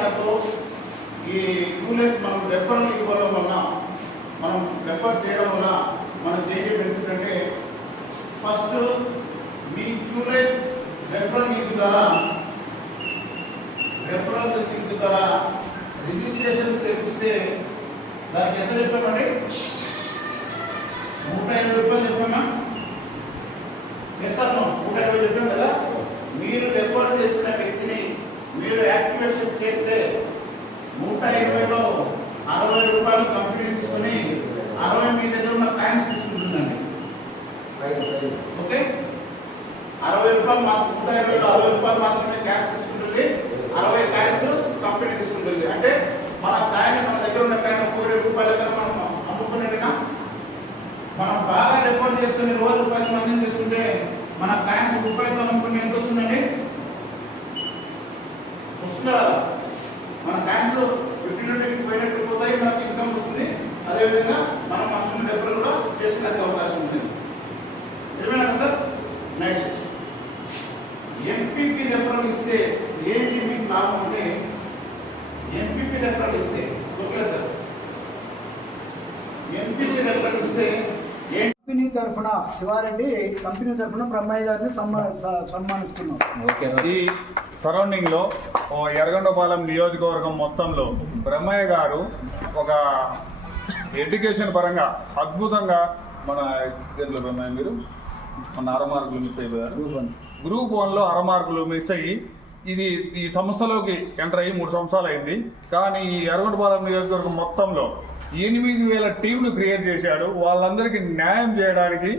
మనకు ఈ క్యూలెస్ మనం రెఫరల్ ఇవ్వడం వల్ల మనం రెఫర్ చేయడం వల్ల మనకు ఏంటి బెనిఫిట్ అంటే ఫస్ట్ మీ క్యూలెస్ రెఫరల్ లింక్ ద్వారా రిజిస్ట్రేషన్ చేపిస్తే దానికి ఎంత చెప్పామండి? 150 రూపాయలు చెప్పామా? ఎస్ సార్ 150 చెప్పాం కదా. మీరు రెఫర్ చేసిన వ్యక్తిని మీరు యాక్టివేషన్ చేస్తే 120లో 60 రూపాయలు కంపెనీ తీసుకుని 60 మీ దగ్గర ఉన్న కాయిన్స్ తీసుకుంటుందండి. ఓకే, 60 రూపాయలు మాకు 120లో 60 రూపాయలు మాత్రమే క్యాష్ తీసుకుంటుంది, 60 కాయిన్స్ కంపెనీ తీసుకుంటుంది. అంటే మన కాయిన్ మన దగ్గర ఉన్న కాయిన్ 1 రూపాయల దగ్గర మనం అమ్ముకునేట్టుగా మనం బాగా రెఫర్ చేసుకుని రోజు 10 మందిని తీసుకుంటే మన కాయిన్స్ రూపాయలతో అమ్ముకుని ఎంత వస్తుందండి? వస్తుందా? మన కాయిన్స్ 50 నుండి పోయినట్టు పోతాయి, మనకి ఇన్కమ్ వస్తుంది. అదేవిధంగా మనం మనుషులు రెఫర్ కూడా చేసినట్టు అవకాశం ఉంది. ఏమైనా సార్ నెక్స్ట్ ఎంపీపీ రెఫరల్ ఇస్తే ఏంటి మీకు లాభం అంటే ఎంపీపీ రెఫరల్ ఇస్తే ఓకే సార్, ఎంపీపీ రెఫరల్ ఇస్తే కంపెనీ తరఫున శివారెడ్డి కంపెనీ తరఫున బ్రహ్మయ్య గారిని సన్మానిస్తున్నాం. ఈ సరౌండింగ్ లో ఎర్రగొండపాలెం నియోజకవర్గం మొత్తంలో బ్రహ్మయ్య గారు ఒక ఎడ్యుకేషన్ పరంగా అద్భుతంగా మన బ్రహ్మయ్య మీరు మన 6 మార్కులు మిస్ అయిపోయారు. గ్రూప్ 1లో 6 మార్కులు మిస్ అయ్యి ఈ సంస్థలోకి ఎంటర్ అయ్యి 3 సంవత్సరాలు అయింది. కానీ ఈ ఎర్రగొండపాలెం నియోజకవర్గం మొత్తంలో 8000 టీంను క్రియేట్ చేశాడు. వాళ్ళందరికీ న్యాయం చేయడానికి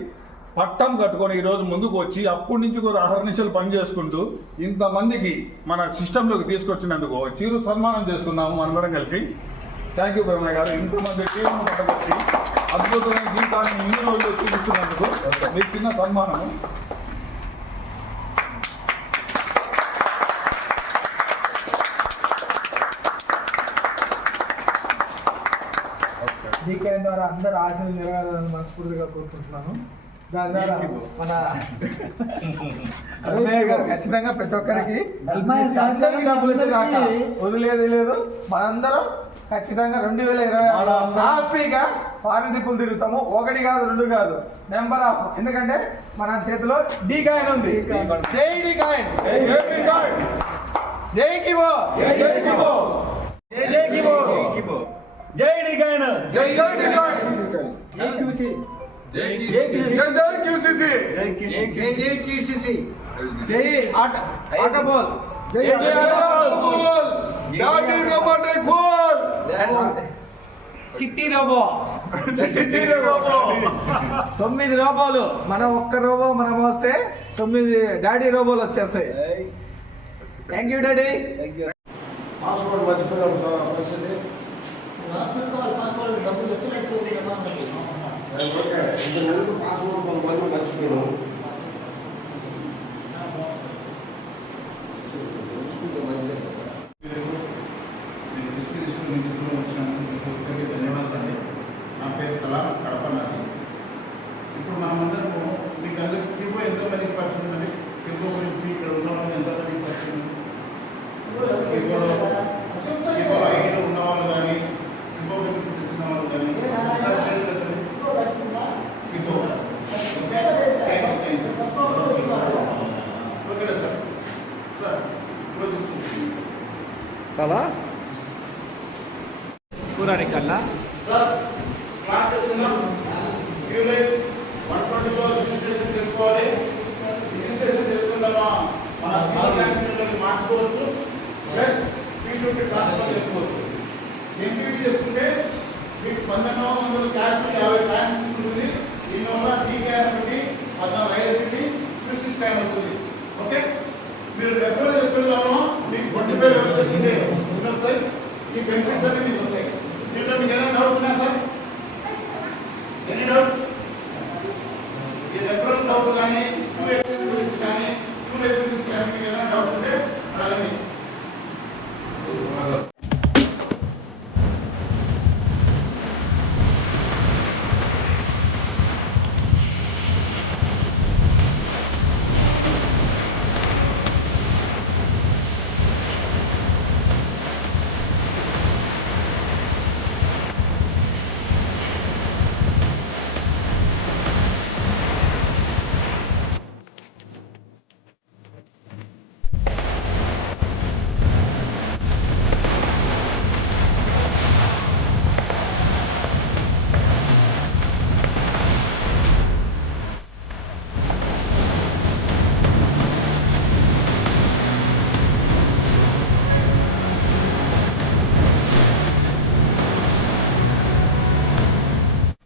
పట్టం కట్టుకొని ఈరోజు ముందుకు వచ్చి అప్పటి నుంచి కూడా అహర్నిశలు పని చేసుకుంటూ ఇంతమందికి మన సిస్టంలోకి తీసుకొచ్చినందుకు చిరు సన్మానం చేసుకున్నాము మనందరం కలిసి. థ్యాంక్ యూ బ్రహ్మయ్య గారు. ఇంతమంది టీంను పట్టకొచ్చి అద్భుతమైన గీతాన్ని ఇన్ని రోజులు చూపిస్తున్నందుకు మీకు చిన్న సన్మానము. డీకే ద్వారా అందరు ఆశలు నెరవేరాలని మనస్ఫూర్తిగా కోరుకుంటున్నాను. దాని ద్వారా మన అన్నయ్య గారు ఖచ్చితంగా ప్రతి ఒక్కరికి డబ్బులు వదిలేదు లేదు. మనందరం ఖచ్చితంగా 2026 హ్యాపీగా ఫారెన్ ట్రిప్పులు తిరుగుతాము. 1 కాదు 2 కాదు, నెంబర్ ఆఫ్. ఎందుకంటే మన చేతిలో డీ కాయిన్ ఉంది. జై డీ కాయిన్, జై కిబో, జై కిబో, జై కిబో, జై డీ కాయిన్, జై జై డీ కాయిన్, జై క్యూసీ, జై క్యూసీసీ, జై క్యూసీసీ, జై క్యూసీసీ, జై ఆటోబోల్, జై జై ఆటోబోల్, డాడీ రోబోటిక్ బోల్, చిట్టి రోబో, చిట్టి రోబో. 9 రోబోలు. మనం ఒక్క రోబో మనం వస్తే 9 డాడీ రోబోలు వచ్చేస్తాయి. Thank you daddy. పాస్వర్డ్ మర్చిపోయాం సార్. పరిస్థితి పాస్వర్డ్ డబ్బులు వచ్చినట్టు పాస్వర్డ్ కొంతమంది మర్చిపోయాం. ధన్యవాదాలు. నా పేరు తలా కడప నాది. ఇప్పుడు మనమందరము మీకు అందరికి క్యూబో ఎంతమందికి పరిచయం ఉందండి? క్యూబో గురించి ఇక్కడ ఉన్న వాళ్ళు ఎంతమందికి పరిచయం ఉంది? క్యూబోలో ఐడిలో ఉన్న వాళ్ళు కానీ క్యూబో గురించి తెలిసిన వాళ్ళు కానీ ఓకేనా సార్? సార్ ఇప్పుడు అలా పూరాని కన్నా సార్ క్లాస్ వచ్చిందా? క్యూలైఫ్ 120లో రిజిస్ట్రేషన్ చేసుకోవాలి. రిజిస్ట్రేషన్ చేసుకున్నామా మన యాక్సిడెంట్లోకి మార్చుకోవచ్చు, ప్లస్ P2P ట్రాన్స్ఫర్ చేసుకోవచ్చు. ఎంపీపీ చేసుకుంటే మీకు 1200 క్యాష్ 50 కాయిన్స్ తీసుకుంటుంది. దీనివల్ల డీకేఆర్ పెట్టి 14,500 పెట్టి క్యూసీ స్కాన్ వస్తుంది. ఓకే, మీరు రెఫర్ చేసుకున్నామా మీకు 25 చేసుకుంటే వస్తాయి. ఈ బెనిఫిట్స్